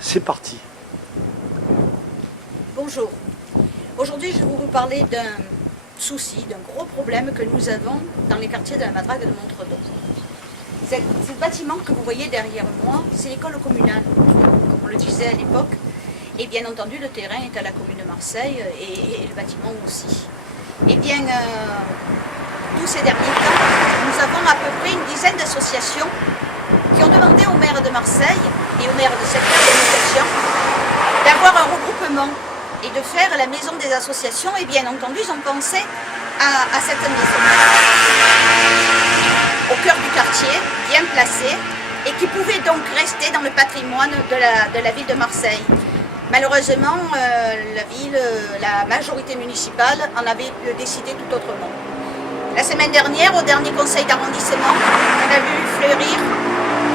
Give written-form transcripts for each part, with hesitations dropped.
C'est parti. Bonjour. Aujourd'hui, je vais vous parler d'un souci, d'un gros problème que nous avons dans les quartiers de la Madrague de Montredon. Ce bâtiment que vous voyez derrière moi, c'est l'école communale, comme on le disait à l'époque. Et bien entendu, le terrain est à la commune de Marseille et le bâtiment aussi. Et bien, tous ces derniers temps, nous avons à peu près une dizaine d'associations qui ont demandé au maire de Marseille et au maire de cette organisation d'avoir un regroupement et de faire la maison des associations. Et bien entendu, ils ont pensé à cette maison, au cœur du quartier, bien placée, et qui pouvait donc rester dans le patrimoine de la ville de Marseille. Malheureusement, la majorité municipale en avait décidé tout autrement. La semaine dernière, au dernier conseil d'arrondissement, on a vu fleurir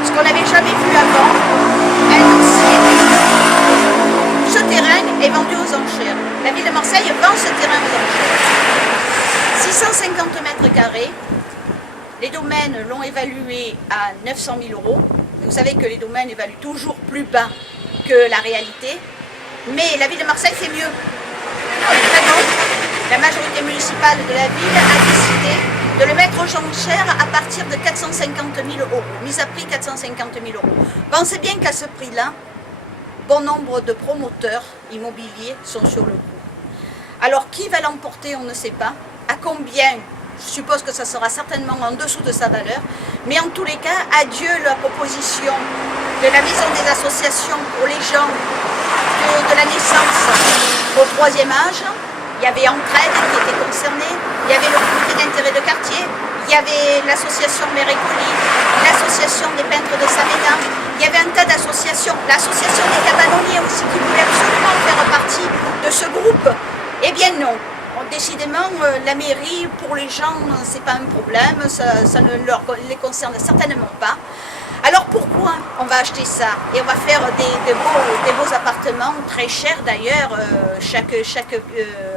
ce qu'on n'avait jamais vu avant, un dossier. Ce terrain est vendu aux enchères. La ville de Marseille vend ce terrain aux enchères. 650 mètres carrés. Les domaines l'ont évalué à 900 000 €. Vous savez que les domaines évaluent toujours plus bas que la réalité. Mais la ville de Marseille fait mieux. La majorité municipale de la ville a décidé de le mettre aux enchères à partir de 450 000 €. Mise à prix 450 000 €. Pensez bien qu'à ce prix-là, bon nombre de promoteurs immobiliers sont sur le coup. Alors qui va l'emporter, on ne sait pas. À combien? Je suppose que ça sera certainement en dessous de sa valeur. Mais en tous les cas, adieu la proposition de la maison des associations pour les gens de la naissance au 3e âge. Il y avait Entraide qui était concernée, il y avait le comité d'intérêt de quartier, il y avait l'association Mère Écolie, l'association des peintres de Saména, il y avait un tas d'associations, l'association des cabanonniers aussi qui voulait absolument faire partie de ce groupe. Eh bien non. Décidément, la mairie, pour les gens, c'est pas un problème, ça ne les concerne certainement pas. Alors pourquoi on va acheter ça? Et on va faire des beaux appartements, très chers d'ailleurs. Chaque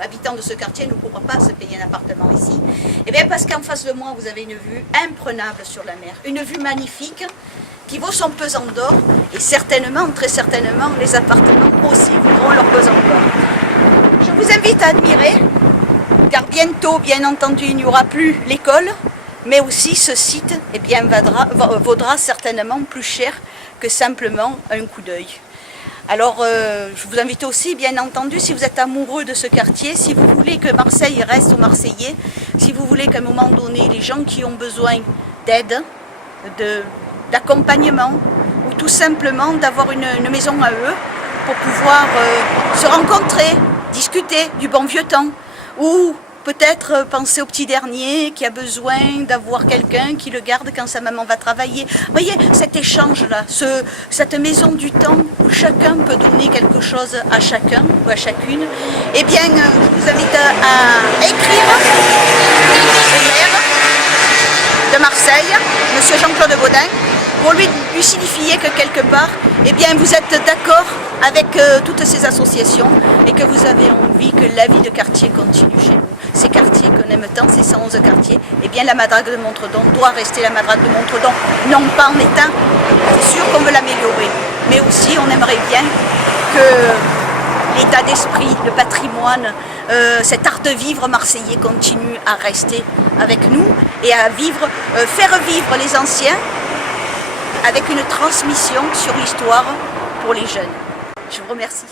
habitant de ce quartier ne pourra pas se payer un appartement ici. Et bien parce qu'en face de moi, vous avez une vue imprenable sur la mer. Une vue magnifique qui vaut son pesant d'or. Et certainement, très certainement, les appartements aussi vaudront leur pesant d'or. Je vous invite à admirer, car bientôt, bien entendu, il n'y aura plus l'école, mais aussi ce site eh bien, vaudra certainement plus cher que simplement un coup d'œil. Alors, je vous invite aussi, bien entendu, si vous êtes amoureux de ce quartier, si vous voulez que Marseille reste aux Marseillais, si vous voulez qu'à un moment donné, les gens qui ont besoin d'aide, d'accompagnement, ou tout simplement d'avoir une maison à eux, pour pouvoir se rencontrer, discuter du bon vieux temps, ou peut-être penser au petit dernier qui a besoin d'avoir quelqu'un qui le garde quand sa maman va travailler. Vous voyez, cet échange-là, cette maison du temps où chacun peut donner quelque chose à chacun ou à chacune, eh bien, je vous invite à écrire au maire de Marseille, M. Jean-Claude Baudin, pour lui signifier que quelque part, eh bien, vous êtes d'accord avec toutes ces associations et que vous avez envie que la vie de quartier continue chez nous. Ces quartiers qu'on aime tant, ces 111 quartiers, eh bien la Madrague de Montredon doit rester la Madrague de Montredon, non pas en état, c'est sûr qu'on veut l'améliorer, mais aussi on aimerait bien que l'état d'esprit, le patrimoine, cet art de vivre marseillais continue à rester avec nous et à vivre, faire vivre les anciens avec une transmission sur l'histoire pour les jeunes. Je vous remercie.